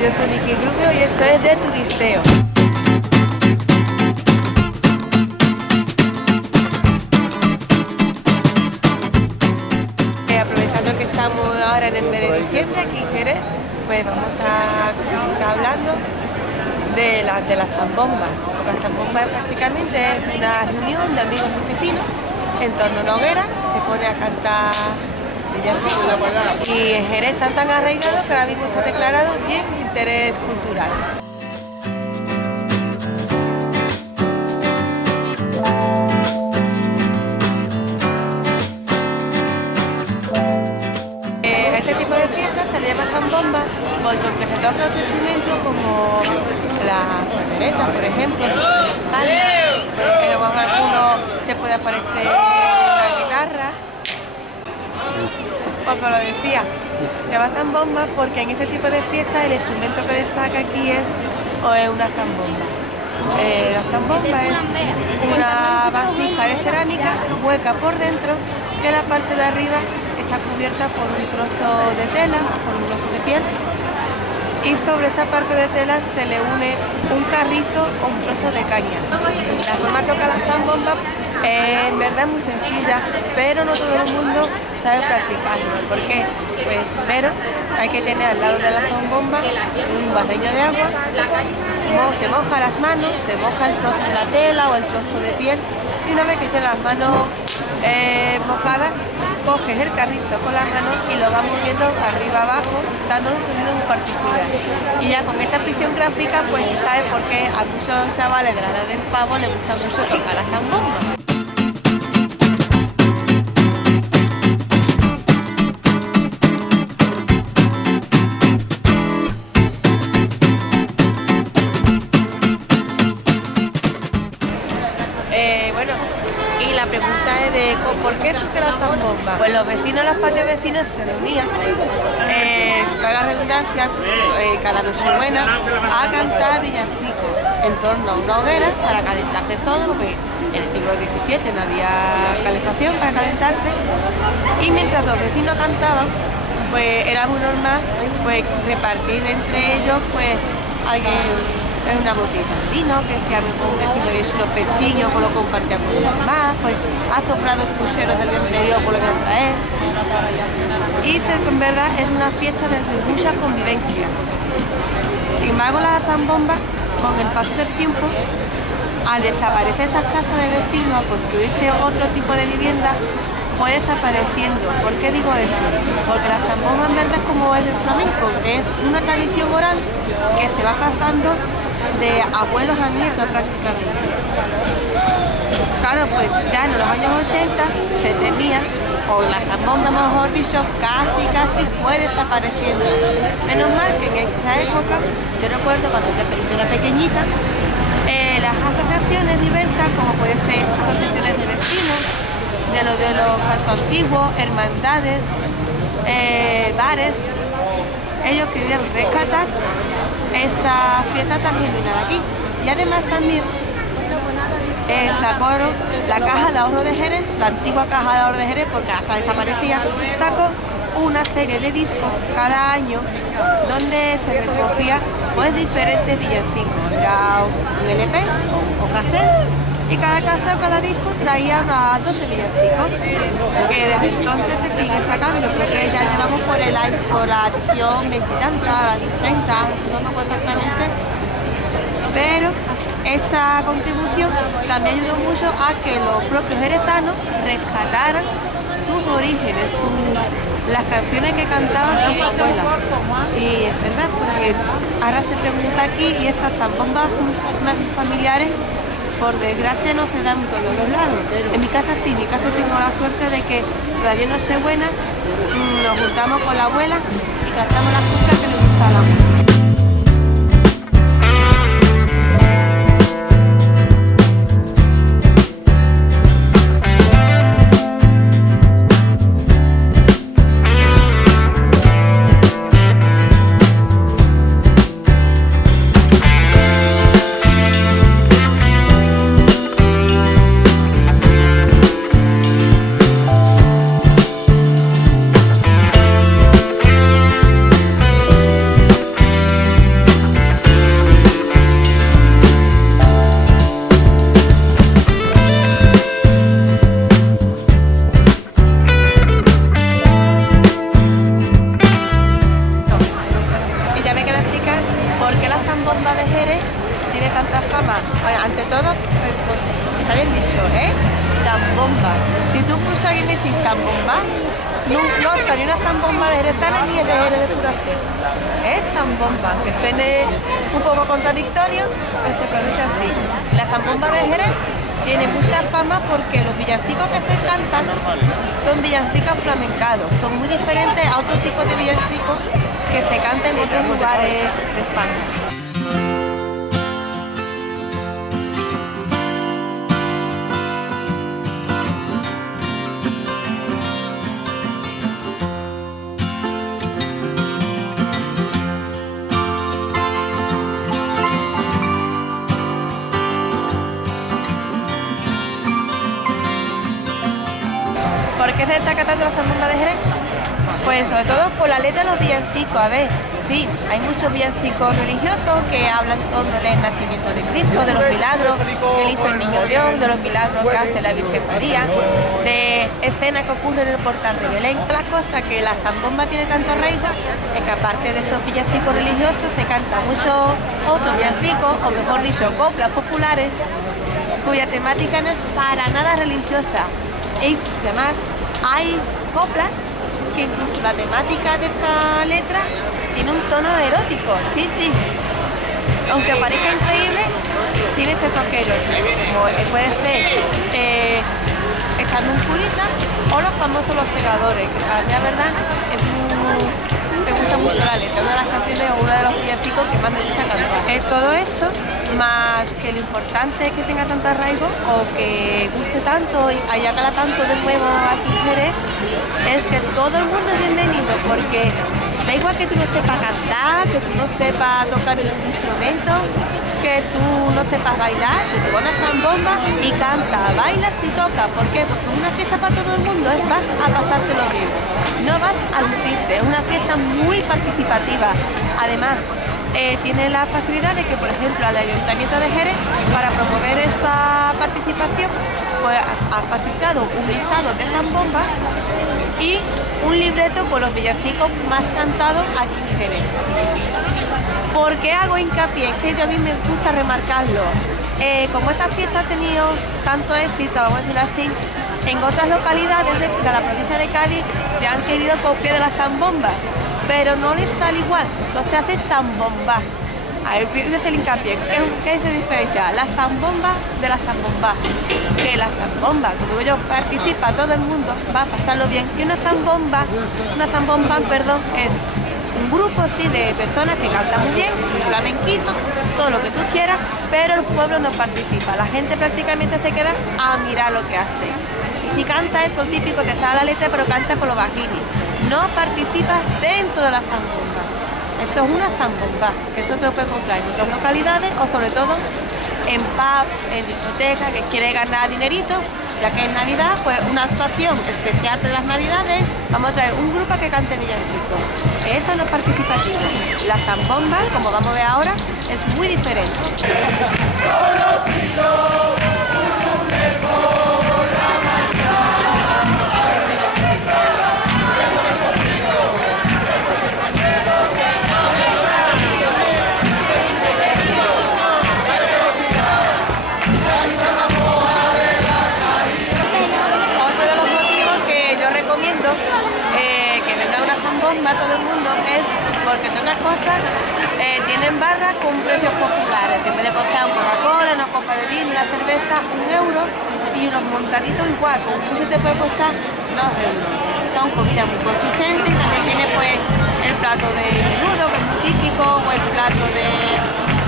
Yo soy Vicky Rubio y esto es de Turisteo. Aprovechando que estamos ahora en el mes de diciembre aquí en Jerez, pues vamos a estar hablando de la zambomba. La zambomba prácticamente es una reunión de amigos y vecinos en torno a una hoguera, se pone a cantar villancicos y en Jerez están tan arraigados que ahora mismo está declarado bien de interés cultural. Este tipo de fiestas se le llama zambomba porque aunque se toca otro instrumento como las panderetas, por ejemplo, pues alguno te puede aparecer la guitarra, pues como lo decía, se llama zambomba porque en este tipo de fiestas el instrumento que destaca aquí es una zambomba. La zambomba es una vasija de cerámica hueca por dentro que la parte de arriba está cubierta por un trozo de tela, por un trozo de piel, y sobre esta parte de tela se le une un carrizo o un trozo de caña. La forma de tocar la zambomba en verdad es muy sencilla, pero no todo el mundo sabe practicarlo. ¿Por qué? Pues primero hay que tener al lado de la zambomba un barreño de agua, te moja las manos, te moja el trozo de la tela o el trozo de piel, y una vez que tienes las manos mojadas, coges el carrizo con las manos y lo vas moviendo arriba abajo, dando un sonido muy particular. Y ya con esta expresión gráfica, pues sabes por qué a muchos chavales de la edad del pavo les gusta mucho tocar la zambomba. Bueno, y la pregunta es de ¿por qué se hace la zambomba? Pues los vecinos, los patios vecinos se reunían, para la redundancia, cada Nochebuena, a cantar villancicos en torno a una hoguera para calentarse todo, porque en el siglo XVII no había calefacción para calentarse, y mientras los vecinos cantaban, pues era muy normal pues repartir entre ellos pues alguien una botella de vino, que si a mi vecino le hizo unos pestillos, pues lo compartía con los demás, pues ha soplado el puchero del día anterior, pues lo voy a traer. Y en verdad es una fiesta de mucha convivencia. Sin embargo, la zambomba, con el paso del tiempo, al desaparecer estas casas de vecinos, a construirse otro tipo de vivienda, fue desapareciendo. ¿Por qué digo esto? Porque la zambomba en verdad es como el flamenco, que es una tradición oral que se va pasando de abuelos a nietos prácticamente. Claro, pues ya en los años 80 se tenía, o la zambomba mejor dicho, casi fue desapareciendo. Menos mal que en esa época, yo recuerdo cuando yo era pequeñita, las asociaciones diversas, como pueden ser asociaciones de vecinos, de los cascos antiguos, hermandades, bares, ellos querían rescatar esta fiesta tan genuina de aquí. Y además también sacó la Caja de Ahorro de Jerez, la antigua Caja de Ahorro de Jerez, porque hasta desaparecía, sacó una serie de discos cada año donde se recogía pues diferentes villancicos. Era un LP o cassette, y cada casa o cada disco traía unos 12 villancicos, que desde entonces se sigue sacando. Creo que ya llevamos por la edición 20 y tanta, la 30, no me acuerdo exactamente, pero esta contribución también ayudó mucho a que los propios jerezanos rescataran sus orígenes, las canciones que cantaban sus abuelas. Y es verdad, porque ahora se pregunta aquí, y estas zambombas familiares por desgracia no se dan en todos los lados. En mi casa sí, en mi casa tengo la suerte de que todavía en Nochebuena nos juntamos con la abuela y cantamos las cosas que le gustan a la abuela. zambomba de Jerez tiene tanta fama? Bueno, ante todo, pues, está bien dicho, zambomba. Si tú puso a alguien decir zambomba, no está ni una zambomba de jerezana ni de Jerez de Puracé. Es zambomba, que suene un poco contradictorio, pero se pronuncia así. La zambomba de Jerez tiene mucha fama porque los villancicos que se cantan son villancicos flamencados, son muy diferentes a otro tipo de villancicos que se cantan en otros lugares de España. ¿Por qué se destaca tanto la zambomba de Jerez? Pues sobre todo por la letra de los villancicos. A ver, sí, hay muchos villancicos religiosos que hablan en torno del nacimiento de Cristo, de los milagros que él hizo el Niño Dios, de los milagros que hace la Virgen María, de escenas que ocurren en el portal de Belén. La cosa que la zambomba tiene tanto arraigo es que aparte de estos villancicos religiosos se cantan muchos otros villancicos, o mejor dicho, coplas populares, cuya temática no es para nada religiosa. Y además hay coplas que incluso la temática de esta letra tiene un tono erótico, sí. Aunque parezca increíble, tiene este toque erótico, como puede ser Estando un curita o los famosos Los Segadores, que para mí la verdad me gusta mucho la letra, una de las canciones o uno de los villancicos que más me gusta cantar. Todo esto, más que lo importante es que tenga tanto arraigo o que guste tanto y haya cala tanto de nuevo aquí en Jerez, es que todo el mundo es bienvenido, porque da igual que tú no sepas cantar, que tú no sepas tocar ningún instrumento, que tú no sepas bailar, que te pones zambomba y canta, bailas y tocas. ¿Por qué? Porque una fiesta para todo el mundo, vas a pasártelo bien, no vas a lucirte, es una fiesta muy participativa. Además, tiene la facilidad de que, por ejemplo, al Ayuntamiento de Jerez, para promover esta participación, pues ha facilitado un listado de zambombas y un libreto con los villancicos más cantados aquí en Jerez. ¿Por qué hago hincapié? Es que a mí me gusta remarcarlo. Como esta fiesta ha tenido tanto éxito, vamos a decirlo así, en otras localidades de la provincia de Cádiz se han querido copiar de las zambombas, pero no les sale igual, entonces se hace zambomba. A ver, voy a hacer hincapié. ¿Qué se diferencia? La zambomba de la zambomba. Que la zambomba, como yo participa todo el mundo, va a pasarlo bien. Y una zambomba, es un grupo así de personas que cantan muy bien, un flamenquito, todo lo que tú quieras, pero el pueblo no participa. La gente prácticamente se queda a mirar lo que hace. Y si canta esto, el típico te sale la letra, pero canta por los bajini. No participas dentro de la zambomba. Esto es una zambomba, que eso te lo puedes encontrar en otras localidades o sobre todo en pub, en discoteca, que quiere ganar dinerito, ya que es Navidad, pues una actuación especial de las Navidades, vamos a traer un grupo que cante villancicos. Eso no es participativo. La zambomba, como vamos a ver ahora, es muy diferente. Que venga una zambomba a todo el mundo es porque, entre otras cosas, tienen barras con precios populares, que puede costar una Coca-Cola, una copa de vino, una cerveza, 1 euro, y unos montaditos igual, con mucho te puede costar 2 euros. Son comidas muy consistentes, también tiene pues el plato de menudo, que es muy típico, o el plato de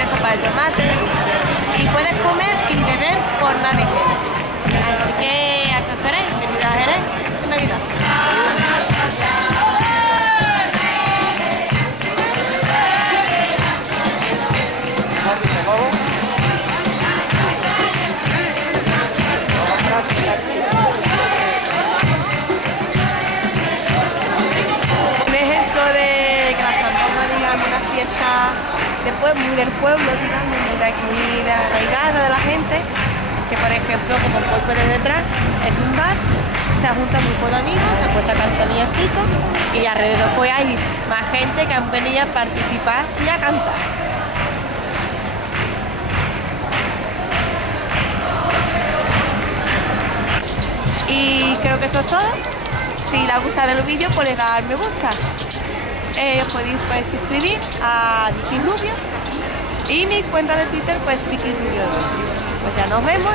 sopa de tomate, y puedes comer y beber por nada. Así que a qué os queréis, venid a Jerez, es Navidad. Un ejemplo de que la zambomba, digamos, una fiesta muy del pueblo, digamos, muy arraigada de la gente, que por ejemplo, como puedes ver detrás, es un bar, se junta un grupo de amigos, se puesta a cantar villancicos y alrededor pues hay más gente que han venido a participar y a cantar. creo que esto es todo. Si les ha gustado el vídeo, pues le da al me gusta. Os podéis pues, suscribir a Vicky Rubio y mi cuenta de Twitter pues Vicky Rubio 2. Pues ya nos vemos.